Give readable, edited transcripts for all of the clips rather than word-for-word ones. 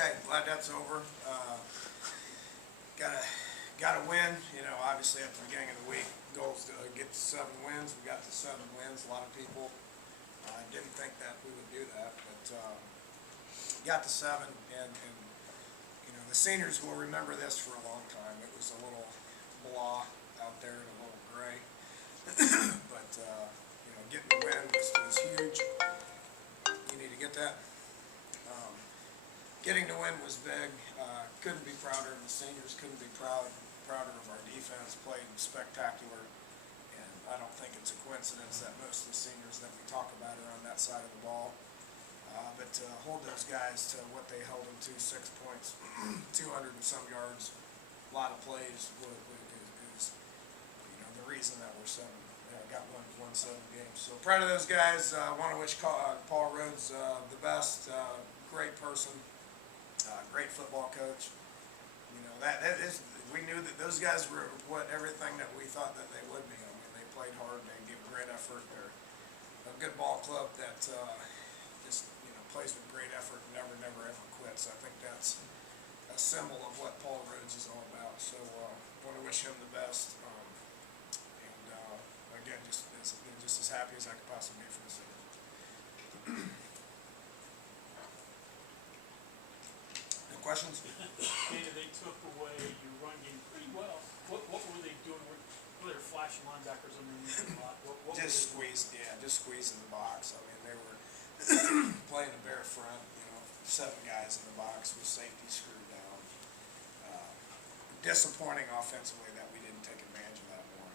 Okay, glad that's over. Gotta win. You know, obviously at the beginning of the week, goals to get to 7 wins. We got to 7 wins. A lot of people didn't think that we would do that, but got to 7, and you know the seniors will remember this for a long time. It was a little blah out there and a little gray, but you know, getting the win was huge. You need to get that. Getting the win was big. Couldn't be prouder. The seniors couldn't be prouder of our defense. Played spectacular, and I don't think it's a coincidence that most of the seniors that we talk about are on that side of the ball. But to hold those guys to what they held them to, 6 points, 200 and some yards, a lot of plays, is you know the reason that we're got won 7 games. So proud of those guys. Want to wish Paul Rhodes the best. Great person. Great football coach. You know that is. We knew that those guys were everything that we thought that they would be. I mean, they played hard. They gave great effort. They're a good ball club that just plays with great effort and never ever quits. I think that's a symbol of what Paul Rhodes is all about. So want to wish him the best. And again, just as happy as I could possibly be for the city. Questions? Dana, they took away your run game pretty well. What were they doing? Were they flashing linebackers underneath the lot? What just squeezing the box. I mean, they were playing the bare front. 7 guys in the box with safety screwed down. Disappointing offensively that we didn't take advantage of that more.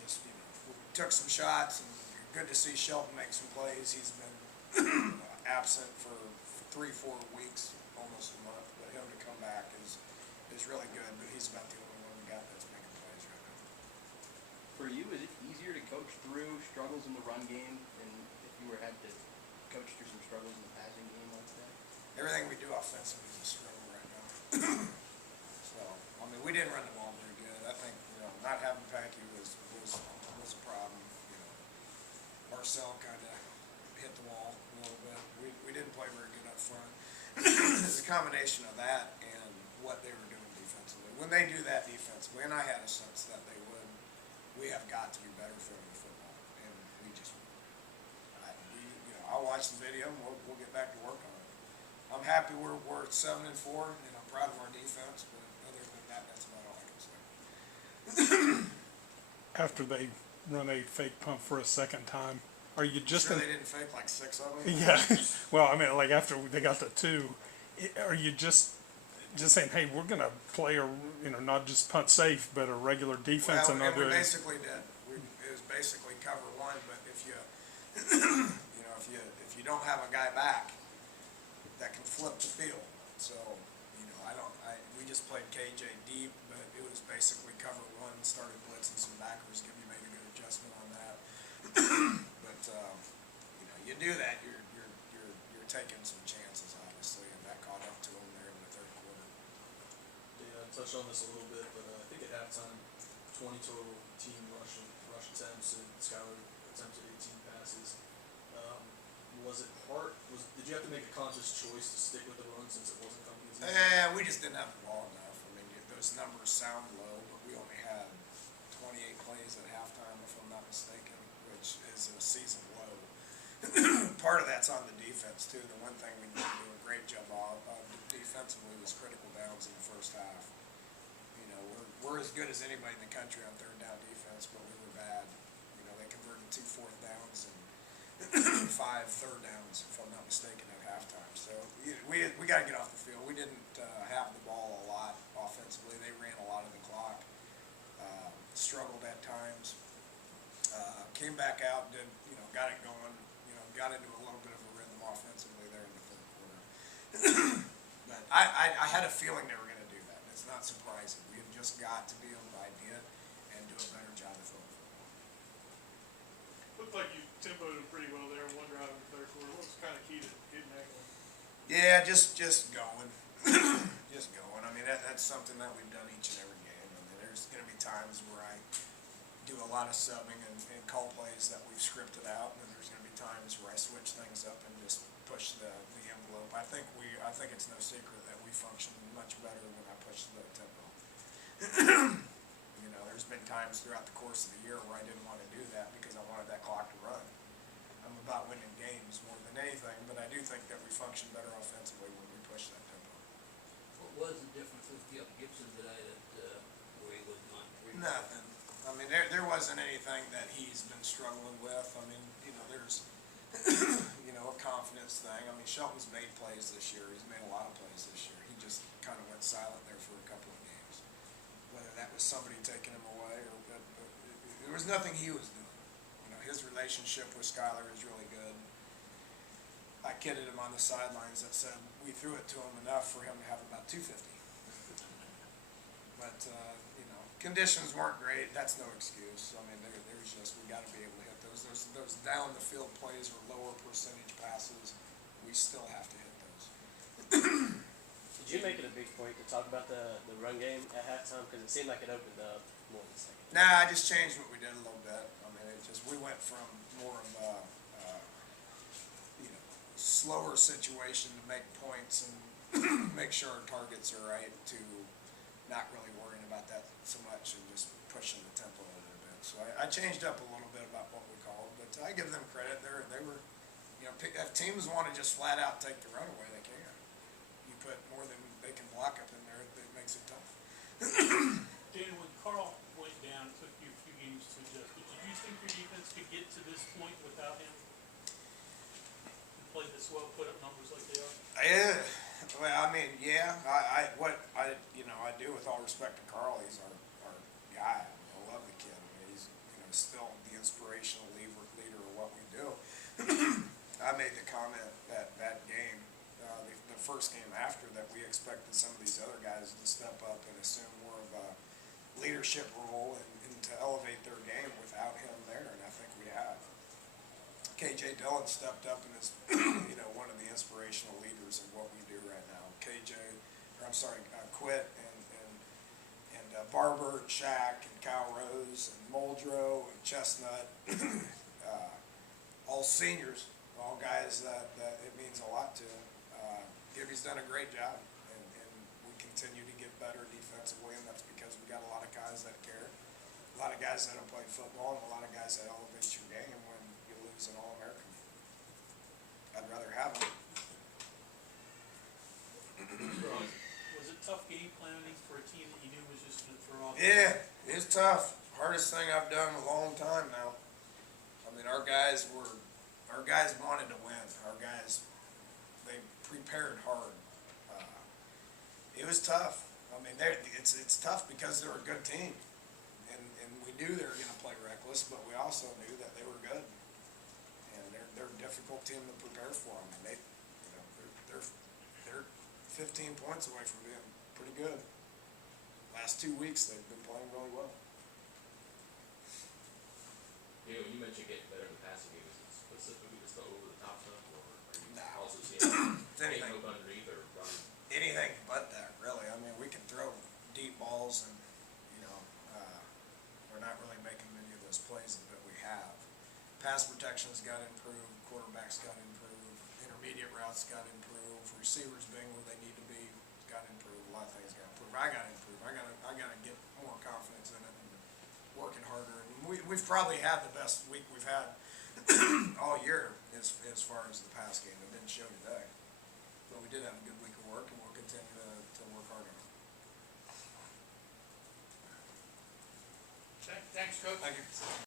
We took some shots, and good to see Shelton make some plays. He's been absent for 3-4 weeks, almost a month, but him to come back is really good, but he's about the only one we got that's making plays right now. For you, is it easier to coach through struggles in the run game than if you had to coach through some struggles in the passing game like that? Everything we do offensively is a struggle right now. So, I mean, we didn't run the ball very good. I think, not having Packy was a problem. Marcel kind of hit the wall a little bit. We didn't play very good up front. It's a combination of that and what they were doing defensively. When they do that defensively, and I had a sense that they would, we have got to be better throwing the football, and we just I'll watch the video and we'll get back to work on it. I'm happy we're 7-4, and I'm proud of our defense, but other than that, that's about all I can say. After they run a fake pump for a second time, are you just sure they didn't fake like 6 of them? Yeah. Well, I mean, like after they got the 2, are you just saying, hey, we're gonna play not just punt safe, but a regular defense? Well, and we basically did. It was basically cover 1, but if you if you don't have a guy back that can flip the field, so we just played KJ deep, but it was basically cover 1, started blitzing some backers. Give you made a good adjustment on that. But you do that, you're taking some chances, obviously, and that caught up to them there in the 3rd quarter. Yeah, I touched on this a little bit, but I think at halftime, 20 total team rush attempts, and Skyler attempted 18 passes. Did you have to make a conscious choice to stick with the run since it wasn't coming as easy? We just didn't have the ball enough. I mean, those numbers sound low, but we only had 28 plays at halftime, if I'm not mistaken, which is a season low. Part of that's on the defense, too. The one thing we didn't do a great job of defensively was critical downs in the first half. We're as good as anybody in the country on 3rd down defense, but we were bad. They converted 2 4th downs and 5 3rd downs, if I'm not mistaken, at halftime. So we got to get off the field. We didn't have the ball a lot offensively. They ran a lot of the clock. Struggled at times. Came back out, got it going. Got into a little bit of a rhythm offensively there in the 3rd quarter. But I had a feeling they were going to do that. It's not surprising. We have just got to be able to idea it and do a better job of throwing football. Looked like you tempoed it pretty well there. 1 drive in the 3rd quarter. What was kind of key to getting that going? Yeah, just going. Just going. I mean, that's something that we've done each and every game. I mean, there's going to be times where I do a lot of subbing and call plays that we've scripted out, and then there's going to be times where I switch things up and just push the envelope envelope. I think it's no secret that we function much better when I push the tempo. You know, there's been times throughout the course of the year where I didn't want to do that because I wanted that clock to run. I'm about winning games more than anything, but I do think that we function better offensively when we push that tempo. What was the difference with Gibson today that, where he was not? Nothing. I mean, there wasn't anything that he's been struggling with. I mean, you know, there's, you know, a confidence thing. I mean, Shelton's made plays this year. He's made a lot of plays this year. He just kind of went silent there for a couple of games. Whether that was somebody taking him away or there was nothing he was doing. You know, his relationship with Skylar is really good. I kidded him on the sidelines that said we threw it to him enough for him to have about 250. But, you know, conditions weren't great. That's no excuse. I mean, there's just, we got to be able to hit those. Those down the field plays or lower percentage passes, we still have to hit those. Did you make it a big point to talk about the run game at halftime? Because it seemed like it opened up more in the second. Nah, I just changed what we did a little bit. I mean, we went from more of a, you know, slower situation to make points and make sure our targets are right to not really worrying about that so much and just pushing the tempo a little bit. So I changed up a little bit about what we called, but I give them credit. They were, you know, if teams want to just flat out take the run away, they can. You put more than they can block up in there, it makes it tough. Dana, when Carl went down, it took you a few games to adjust, but do you think your defense could get to this point without him? And play this well, put up numbers like they are? Yeah, well, I mean, yeah, you know, I do with all respect to Carl, he's our guy. I mean, I love the kid. I mean, he's, you know, still the inspirational leader of what we do. I made the comment that game, the first game after, that we expected some of these other guys to step up and assume more of a leadership role and to elevate their game without him there, and I think we have. KJ Dillon stepped up and is, you know, one of the inspirational leaders of what we do right now. Quit and Barber and Shaq and Kyle Rose and Muldrow and Chestnut, all seniors, all guys that it means a lot to. Gibby's done a great job, and we continue to get better defensively, and that's because we got a lot of guys that care, a lot of guys that have played football, and a lot of guys that elevate your game when you lose an All-American. I'd rather have them. Was it tough game planning for a team that you knew was just going to throw off? Yeah, it's tough. Hardest thing I've done in a long time now. I mean, our guys wanted to win. Our guys, they prepared hard. It was tough. I mean, it's tough because they're a good team, and we knew they were going to play reckless, but we also knew that they were good, and they're a difficult team to prepare for. I mean, they're 15 points away from being pretty good. Last 2 weeks they've been playing really well. Yeah, when you mentioned getting better in the passing game, is it specifically just the over the top stuff, or are you No. also seeing It's getting anything. hook underneath or running? Anything but that, really. I mean, we can throw deep balls, and you know, we're not really making many of those plays that we have. Pass protection's got to improve. Quarterbacks got to improve. Intermediate routes got to improve. Receivers being where they need to be got to improve. A lot of things got to improve. I got to improve. I got to get more confidence in it and working harder. And we've probably had the best week we've had all year as far as the pass game. It didn't show today, but we did have a good week of work, and we'll continue to work hard on it. Thanks, Coach. Thank you.